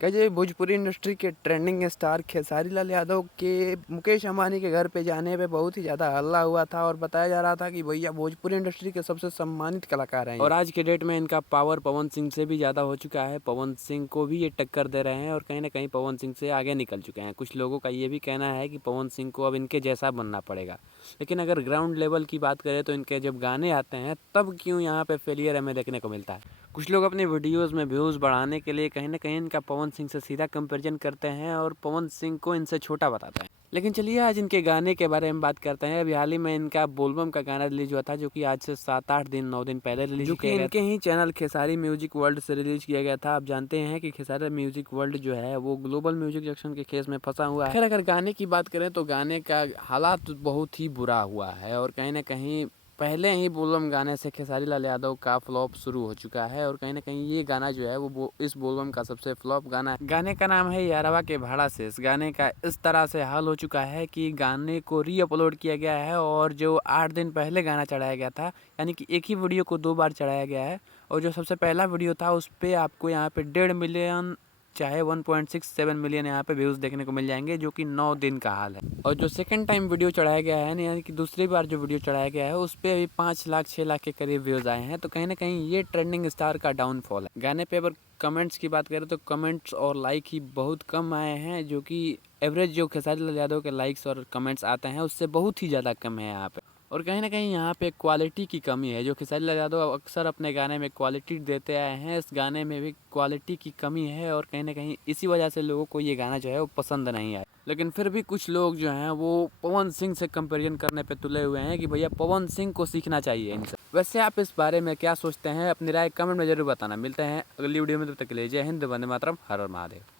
Guys ये Bhojpuri industry के trending star Khesari Lal Yadav के मुकेश अंबानी के घर पे जाने पे बहुत ही ज़्यादा हल्ला हुआ था और बताया जा रहा था कि भैया भोजपुरी इंडस्ट्री के सबसे सम्मानित कलाकार हैं और आज के डेट में इनका पावर पवन सिंह से भी ज़्यादा हो चुका है। पवन सिंह को भी ये टक्कर दे रहे हैं और कहीं ना कहीं पवन सिंह से आगे निकल चुके हैं। कुछ लोगों का ये भी कहना है कि पवन सिंह को अब इनके जैसा बनना पड़ेगा। लेकिन अगर ग्राउंड लेवल की बात करें तो इनके जब गाने आते हैं तब क्यों यहाँ पे फेलियर हमें देखने को मिलता है। कुछ लोग अपनी वीडियोस में व्यूज़ बढ़ाने के लिए कहीं ना कहीं इनका पवन सिंह से सीधा कंपैरिजन करते हैं और पवन सिंह को इनसे छोटा बताते हैं। लेकिन चलिए आज इनके गाने के बारे में बात करते हैं। अभी हाल ही में इनका बोलबम का गाना रिलीज हुआ था जो कि आज से 7-8 दिन 9 दिन पहले रिलीज किया गया। इनके ही चैनल खेसारी म्यूजिक वर्ल्ड से रिलीज किया गया था। आप जानते हैं कि खेसारी म्यूजिक वर्ल्ड जो है वो ग्लोबल म्यूजिक जंक्शन के केस में फंसा हुआ है। अगर गाने की बात करें तो गाने का हालात बहुत ही बुरा हुआ है और कहीं ना कहीं पहले ही बोलबम गाने से खेसारी लाल यादव का फ्लॉप शुरू हो चुका है और कहीं ना कहीं ये गाना जो है वो इस बोलबम का सबसे फ्लॉप गाना है। गाने का नाम है यारवा के भाड़ा से। इस गाने का इस तरह से हाल हो चुका है कि गाने को री अपलोड किया गया है और जो 8 दिन पहले गाना चढ़ाया गया था यानी कि एक ही वीडियो को 2 बार चढ़ाया गया है और जो सबसे पहला वीडियो था उस पर आपको यहाँ पे 1.5 मिलियन चाहे 1.67 मिलियन यहाँ पे व्यूज़ देखने को मिल जाएंगे जो कि 9 दिन का हाल है। और जो सेकंड टाइम वीडियो चढ़ाया गया है यानी कि दूसरी बार जो वीडियो चढ़ाया गया है उस पर अभी 5 लाख 6 लाख के करीब व्यूज़ आए हैं। तो कहीं ना कहीं ये ट्रेंडिंग स्टार का डाउनफॉल है। गाने पे अगर कमेंट्स की बात करें तो कमेंट्स और लाइक ही बहुत कम आए हैं जो कि एवरेज जो खेसारी लाल यादव के लाइक्स और कमेंट्स आते हैं उससे बहुत ही ज़्यादा कम है यहाँ पे। और कहीं ना कहीं यहाँ पे क्वालिटी की कमी है। जो खेसारी लाल यादव अक्सर अपने गाने में क्वालिटी देते आए हैं इस गाने में भी क्वालिटी की कमी है और कहीं ना कहीं इसी वजह से लोगों को ये गाना जो है वो पसंद नहीं आया। लेकिन फिर भी कुछ लोग जो हैं वो पवन सिंह से कंपेरिजन करने पे तुले हुए हैं कि भैया पवन सिंह को सीखना चाहिए इनसे। वैसे आप इस बारे में क्या सोचते हैं अपनी राय कमेंट में जरूर बताना। मिलते हैं अगली वीडियो में, तब तक के लिए जय हिंद, वंदे मातरम, हर हर महादेव।